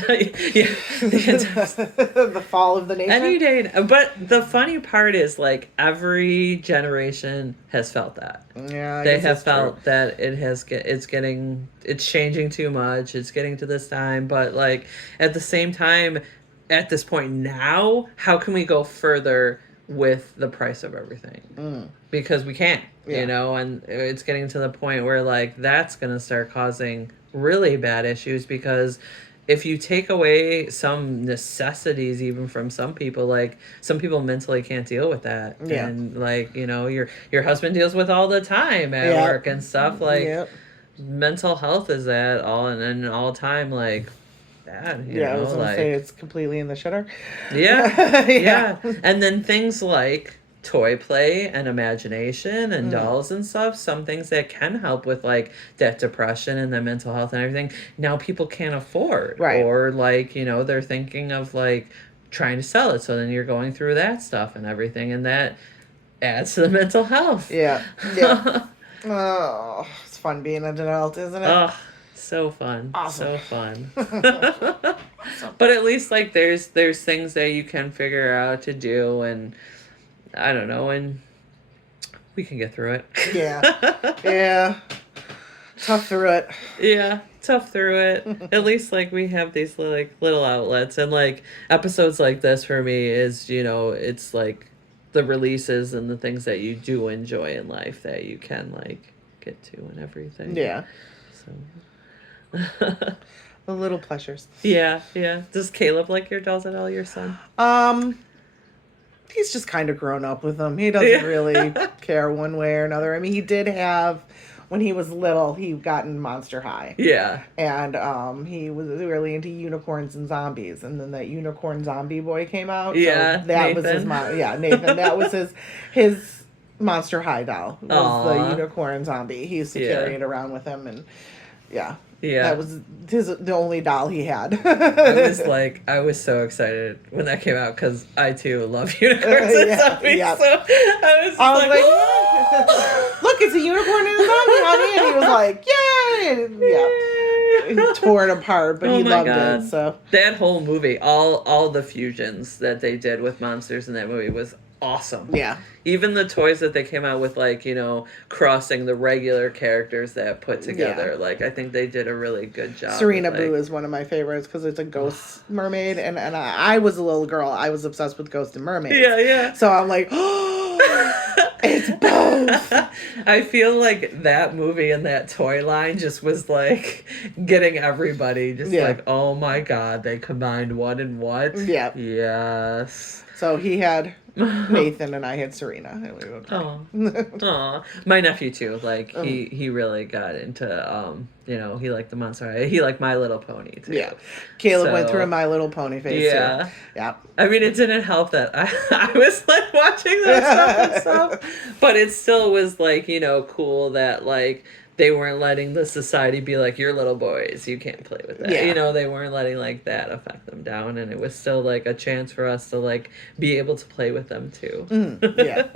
Yeah. The fall of the nation? Any day. But the funny part is, like, every generation has felt that. Yeah, they have felt that it's changing too much. It's getting to this time. But, like, at the same time, at this point now, how can we go further with the price of everything? Because we can't, and it's getting to the point where like that's going to start causing really bad issues because if you take away some necessities even from some people, like some people mentally can't deal with that. And like, your husband deals with all the time at work and stuff, like mental health is at all and an all time like bad, I was gonna say it's completely in the shitter. Yeah. And then things like toy play and imagination and dolls and stuff, some things that can help with like that depression and the mental health and everything, now people can't afford. Or like, they're thinking of like trying to sell it. So then you're going through that stuff and everything, and that adds to the mental health. Yeah. Oh, it's fun being an adult, isn't it? Oh, so fun. Awesome. So fun. But at least like there's things that you can figure out to do, and I don't know, and we can get through it. Yeah. Tough through it. Yeah, tough through it. At least like we have these like little outlets, and like episodes like this for me is, it's like the releases and the things that you do enjoy in life that you can like get to and everything. Yeah. So the little pleasures. Yeah. Does Caleb like your dolls at all, your son? He's just kind of grown up with them. He doesn't really care one way or another. I mean, he did have, when he was little, he got in Monster High. Yeah. And he was really into unicorns and zombies. And then that unicorn zombie boy came out. Yeah. So that Nathan. was his Nathan. That was his Monster High doll. Was the unicorn zombie. He used to carry it around with him, and that was the only doll he had. I was so excited when that came out because I too love unicorns and zombies. So I was like, Look, it's a unicorn in his tummy, honey. And he was like, yay! And, yeah. He tore it apart, but he loved it. So that whole movie, all the fusions that they did with monsters in that movie was awesome. Yeah. Even the toys that they came out with, like, you know, crossing the regular characters that put together. Yeah. Like, I think they did a really good job. Serena with, Boo is one of my favorites because it's a ghost mermaid. And I was a little girl. I was obsessed with ghosts and mermaids. Yeah, yeah. So I'm like, oh, it's both. I feel like that movie and that toy line just was, like, getting everybody just like, oh my God, they combined what and what? Yeah. Yes. So he had Nathan and I had Serena. And we were Aw. My nephew too. Like he really got into you know, he liked the Monster High. He liked My Little Pony too. Yeah. Caleb went through a My Little Pony phase too. Yeah. I mean, it didn't help that I was like watching that stuff and stuff. But it still was like, you know, cool that like they weren't letting the society be like, you're little boys, you can't play with that. Yeah. You know, they weren't letting like that affect them down, and it was still like a chance for us to like be able to play with them too. Yeah.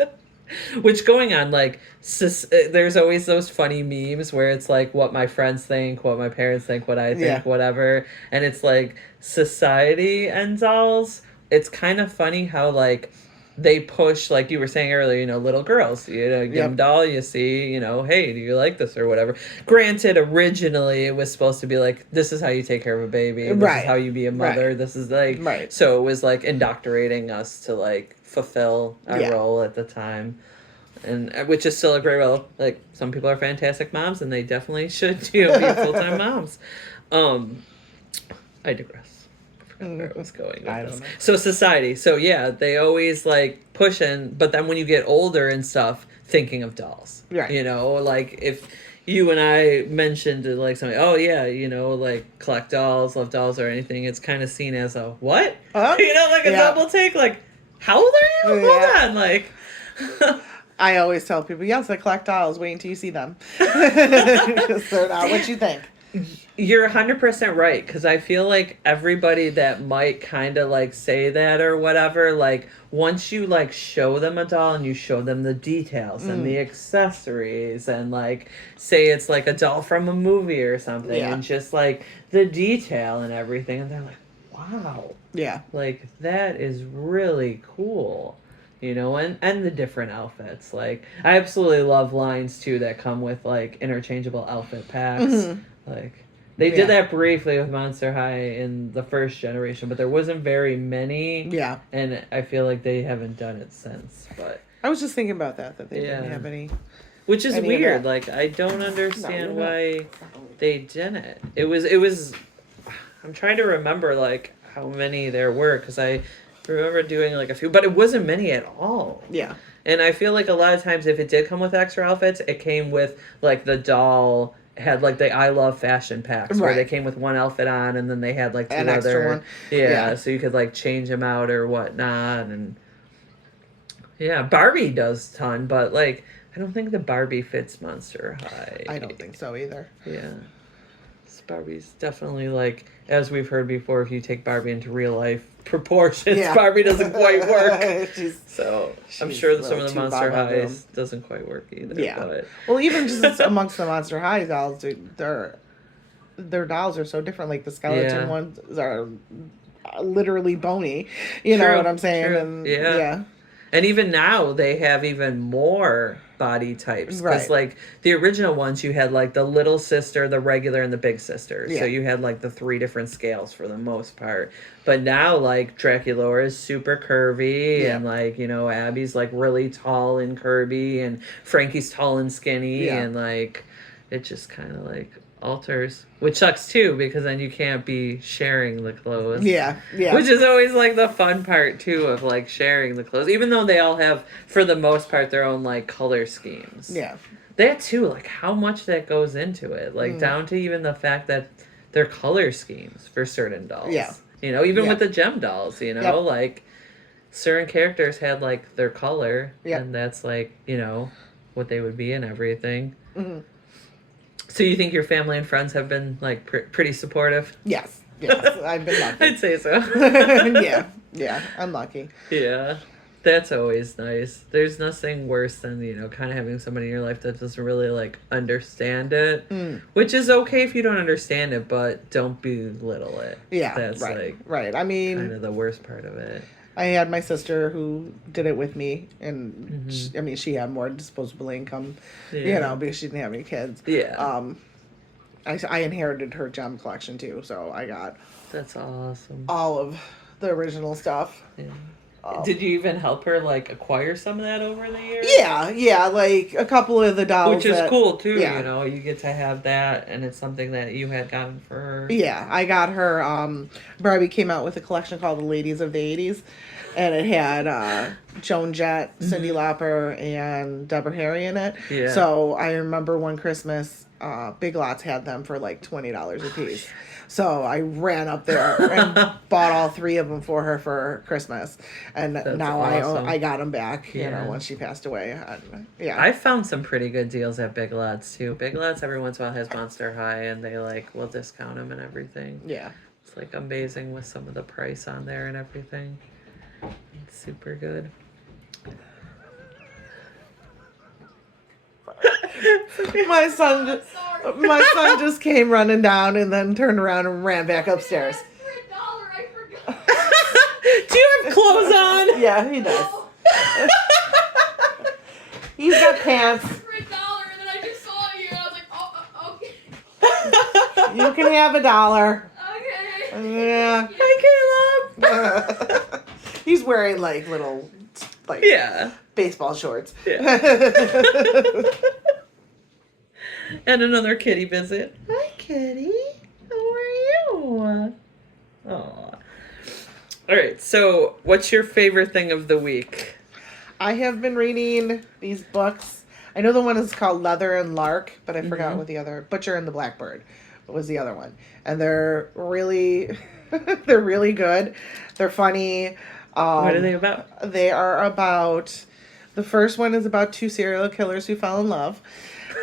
Which going on, like, there's always those funny memes where it's like what my friends think, what my parents think, what I think, whatever. And it's like society and dolls. It's kind of funny how like they push, like you were saying earlier, you know, little girls, you know, give them a doll, you see, you know, hey, do you like this or whatever. Granted, originally it was supposed to be like, this is how you take care of a baby. This is how you be a mother. This is like, so it was like indoctrinating us to like fulfill our role at the time. And which is still a great role. Like, some people are fantastic moms and they definitely should be full-time moms. I digress. Where I was going with this. So society. So yeah, they always like pushing, but then when you get older and stuff, thinking of dolls. Right. You know, like if you and I mentioned to like somebody, oh yeah, you know, like collect dolls, love dolls or anything, it's kind of seen as a what? You know, like a double take, like, how old are you? Hold on, like I always tell people, yes, I collect dolls, wait until you see them. Because they're not what you think. You're 100% right, because I feel like everybody that might kind of like say that or whatever, like once you like show them a doll and you show them the details and the accessories and like say it's like a doll from a movie or something and just like the detail and everything, and they're like, wow, like that is really cool. You know, and the different outfits. Like, I absolutely love lines, too, that come with, like, interchangeable outfit packs. Like, they did that briefly with Monster High in the first generation, but there wasn't very many. Yeah. And I feel like they haven't done it since, but... I was just thinking about that they didn't have any... Which is weird. Like, I don't understand why they didn't. It was... I'm trying to remember, like, how many there were, because I remember doing like a few, but it wasn't many at all. Yeah. And I feel like a lot of times if it did come with extra outfits, it came with like the doll had like the I Love Fashion packs where they came with one outfit on and then they had like two an other extra one. Yeah, so you could like change them out or whatnot. And yeah, Barbie does ton, but like I don't think the Barbie fits Monster High. I don't think so either. Yeah. Barbie's definitely like, as we've heard before, if you take Barbie into real life proportions, Barbie doesn't quite work. I'm sure that some of the Monster Highs doesn't quite work either. Yeah. But. Well, even just amongst the Monster High dolls, their dolls are so different. Like the skeleton ones are literally bony. You know what I'm saying? And, yeah. And even now, they have even more body types. Because, like, the original ones, you had, like, the little sister, the regular, and the big sister. Yeah. So you had, like, the 3 different scales for the most part. But now, like, Draculaura is super curvy. And, like, you know, Abby's, like, really tall and curvy. And Frankie's tall and skinny. Yeah. And, like, it just kind of, like... alters, which sucks too because then you can't be sharing the clothes. Yeah. Which is always like the fun part too of like sharing the clothes, even though they all have for the most part their own like color schemes. Yeah. That too, like how much that goes into it, like down to even the fact that they're color schemes for certain dolls. Yeah. You know, even with the gem dolls, you know, like certain characters had like their color, and that's like you know what they would be and everything. Mm-hmm. So you think your family and friends have been, like, pretty supportive? Yes, I've been lucky. I'd say so. yeah, I'm lucky. Yeah. That's always nice. There's nothing worse than, kind of having somebody in your life that doesn't really, like, understand it. Which is okay if you don't understand it, but don't belittle it. Yeah, That's, right, like, right. I mean, kind of the worst part of it. I had my sister who did it with me, and Mm-hmm. she had more disposable income, Yeah. because she didn't have any kids. Yeah. I inherited her gem collection too, so I got That's awesome. all of the original stuff. Yeah. Um, Did you even help her, like, acquire some of that over the years? yeah, like a couple of the dolls. Which is cool, too, Yeah. You get to have that, and it's something that you had gotten for her. Yeah, I got her. Barbie came out with a collection called the Ladies of the '80s, and it had Joan Jett, Cyndi Lauper, and Deborah Harry in it. Yeah. So I remember one Christmas, Big Lots had them for like $20 a piece. So I ran up there and bought all 3 of them for her for Christmas, and That's now awesome. I got them back. Yeah. Once she passed away. And, yeah, I found some pretty good deals at Big Lots too. Big Lots every once in a while has Monster High, and they will discount them and everything. yeah. It's like amazing with some of the price on there and everything. It's super good. My son just came running down and then turned around and ran back upstairs. For $1, I forgot. Do you have clothes on? Yeah, he does. He's got pants. For $1, and then I just saw you, and I was like, okay. You can have $1. Okay. Yeah. Hi, Caleb. He's wearing like little Yeah. baseball shorts. Yeah. And another kitty visit. Hi, kitty. How are you? Aw. All right. So, what's your favorite thing of the week? I have been reading these books. I know the one is called Leather and Lark, but I forgot what the other Butcher and the Blackbird was the other one. And they're really they're really good. They're funny. What are they about? They are about the first one is about 2 serial killers who fell in love.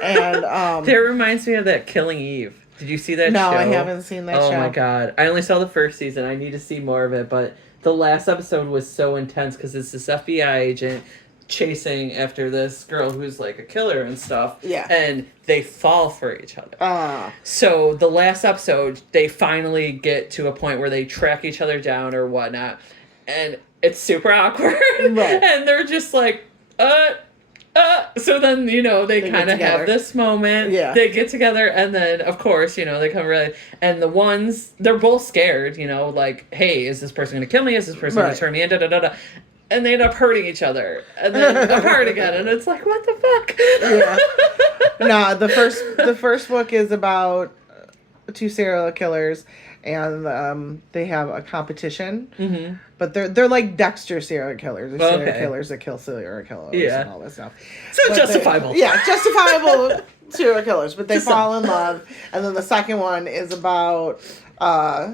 And That reminds me of that Killing Eve. Did you see that no, show? I haven't seen that show. Oh my god. I only saw the first season. I need to see more of it, but the last episode was so intense because it's this FBI agent chasing after this girl who's like a killer and stuff. Yeah. And they fall for each other. Ah. So the last episode, they finally get to a point where they track each other down or whatnot. And it's super awkward. Right. And they're just like, so then, they kind of have this moment. Yeah. They get together, and then, of course, they come really... And the ones, they're both scared, like, hey, is this person going to kill me? Is this person going to turn me in? Da-da-da-da. And they end up hurting each other. And then apart again. And it's like, what the fuck? Yeah. No, the first book is about 2 serial killers, and they have a competition. Mm-hmm. But they're like Dexter serial killers. They're serial killers that kill serial killers and all this stuff. So but justifiable. Justifiable serial killers. But they fall in love. And then the second one is about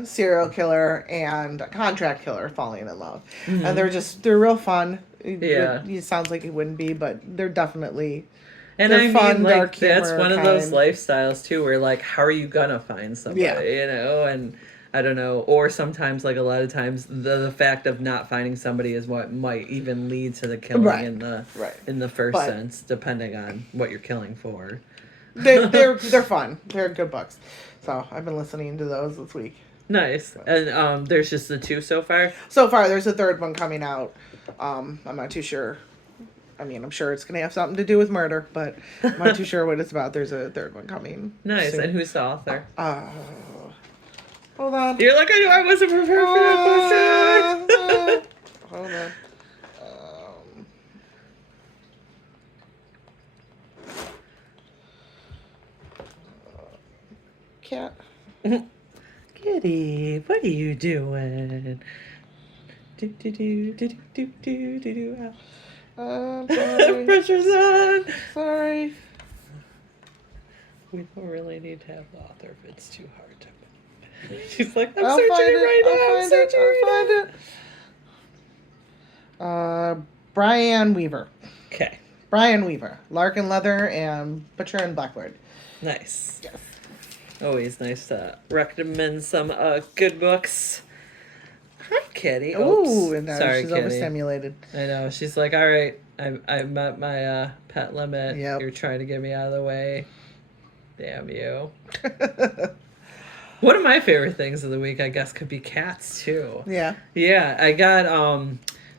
serial killer and a contract killer falling in love. Mm-hmm. And they're real fun. Yeah. It sounds like it wouldn't be, but they're definitely... And they're fun, like, dark humor, that's one of those lifestyles, too, where, like, how are you gonna find somebody, And... I don't know, or sometimes, like a lot of times, the fact of not finding somebody is what might even lead to the killing in the first sense, depending on what you're killing for. They're fun. They're good books, so I've been listening to those this week. Nice, and there's just the 2 so far. So far, there's a third one coming out. I'm not too sure. I mean, I'm sure it's going to have something to do with murder, but I'm not too sure what it's about. There's a third one coming. Nice, soon. And who's the author? Hold on. You're like, I knew I wasn't prepared for that question. Hold on. Cat. Kitty, what are you doing? Do do do do do do do do. Sorry. Pressure's on. Sorry. We don't really need to have the author if it's too hard to. She's like, I'll searching find it right now. I'll find it. Brian Weaver. Okay. Brian Weaver. Lark and Leather and Butcher and Blackbird. Nice. Yes. Always nice to recommend some good books. Hi, kitty. Ooh, Oops. and now Sorry, she's kitty. overstimulated. I know. She's like, all right, I've met my pet limit. Yep. You're trying to get me out of the way. Damn you. One of my favorite things of the week, I guess, could be cats too. Yeah. Yeah, I got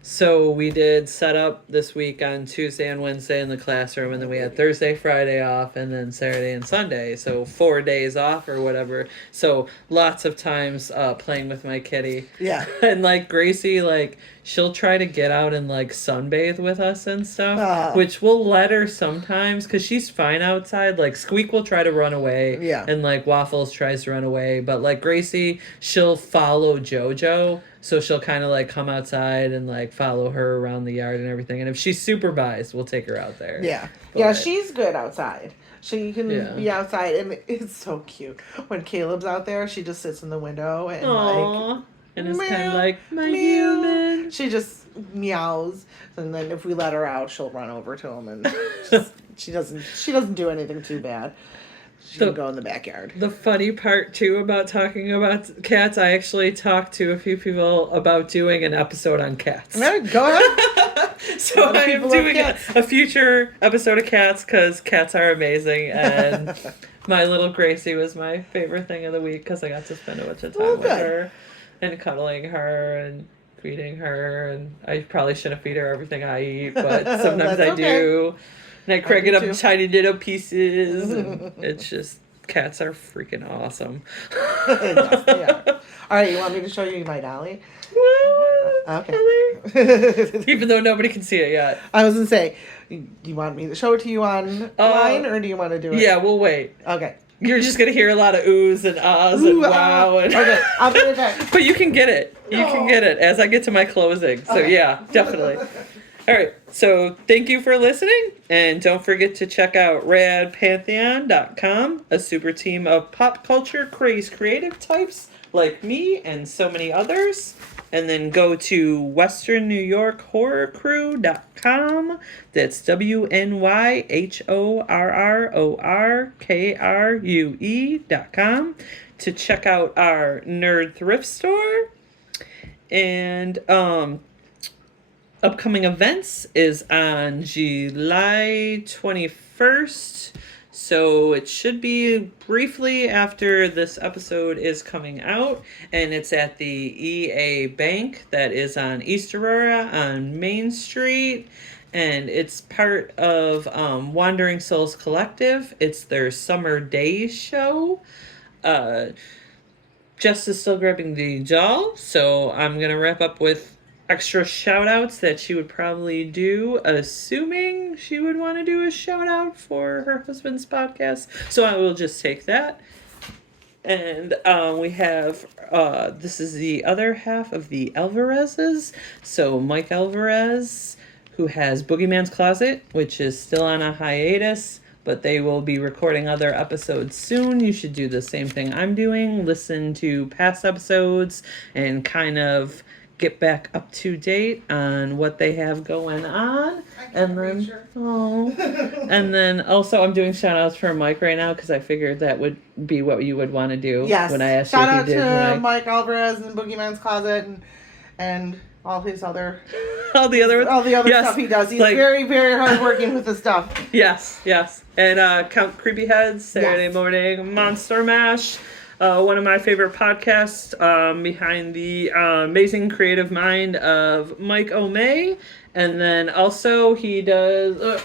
so we did set up this week on Tuesday and Wednesday in the classroom, and then we had Thursday, Friday off, and then Saturday and Sunday. So 4 days off or whatever. So lots of times playing with my kitty. Yeah. And like Gracie, like she'll try to get out and like sunbathe with us and stuff, which we'll let her sometimes because she's fine outside. Like Squeak will try to run away, Yeah. and like Waffles tries to run away, but like Gracie, she'll follow JoJo, so she'll kind of like come outside and like follow her around the yard and everything. And if she's supervised, we'll take her out there. Yeah. But- Yeah, she's good outside. She can Yeah. be outside, and it's so cute. When Caleb's out there, she just sits in the window and Aww. And it's kind meow, of like my meow. human. She just meows, and then if we let her out, she'll run over to him, and just, she doesn't do anything too bad. She can go in the backyard. The funny part too about talking about cats, I actually talked to a few people about doing an episode on cats. No, go ahead. So A lot of I am people love doing cats. a future episode of cats because cats are amazing, and my little Gracie was my favorite thing of the week because I got to spend a bunch of time Oh, with good. her and cuddling her and feeding her, and I probably shouldn't feed her everything I eat, but sometimes That's I okay. do. And I crack do it up too. in tiny little pieces, and it's just, cats are freaking awesome. Yes, they are. All right, you want me to show you my dolly? Okay. Really? Even though nobody can see it yet. I was gonna say, do you want me to show it to you on line, or do you want to do it? Yeah, we'll wait. Okay. You're just gonna hear a lot of oohs and ahs and Ooh, wow and Okay, I'll be right back. But you can get it. You can No. get it as I get to my closing. So Okay. yeah, definitely. All right. So thank you for listening, and don't forget to check out radpantheon.com, a super team of pop culture craze creative types like me and so many others. And then go to westernnewyorkhorrorcrew.com. That's WNYHORRORKRUE.com to check out our nerd thrift store. And upcoming events is on July 21st. So it should be briefly after this episode is coming out, and it's at the EA Bank that is on East Aurora on Main Street, and it's part of Wandering Souls Collective. It's their Summer Days show. Jess is still grabbing the doll, so I'm going to wrap up with extra shout outs that she would probably do, assuming she would want to do a shout out for her husband's podcast. So I will just take that. And we have, this is the other half of the Alvarez's. So Mike Alvarez, who has Boogeyman's Closet, which is still on a hiatus, but they will be recording other episodes soon. You should do the same thing I'm doing. Listen to past episodes and kind of get back up to date on what they have going on. And then and then also I'm doing shout outs for Mike right now because I figured that would be what you would want to do Yes. when I asked Shout you out if you did, to Mike. Mike Alvarez and Boogeyman's Closet and all his other all the other yes, stuff he does. He's like- very, very hard working with his stuff. Yes. And Count Creepy Heads, Saturday Yes. morning, Monster Mash. One of my favorite podcasts behind the amazing creative mind of Mike O'May. And then also he does,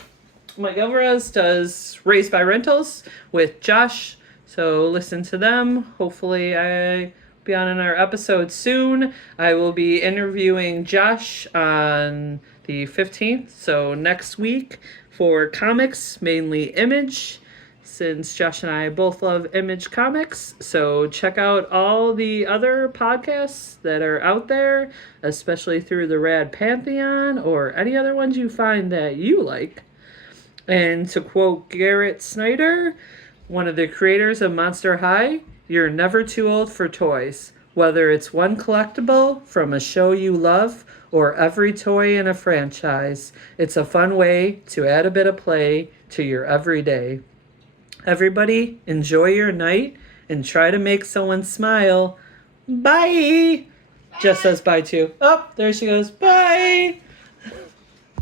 Mike Alvarez does Raised by Rentals with Josh. So listen to them. Hopefully I be on our episode soon. I will be interviewing Josh on the 15th. So next week for comics, mainly Image, since Josh and I both love Image Comics. So check out all the other podcasts that are out there, especially through the Rad Pantheon or any other ones you find that you like. And to quote Garrett Snyder, one of the creators of Monster High, "You're never too old for toys. Whether it's one collectible from a show you love or every toy in a franchise, it's a fun way to add a bit of play to your everyday." Everybody, enjoy your night and try to make someone smile. Bye! Jess says bye too. Oh, there she goes. Bye.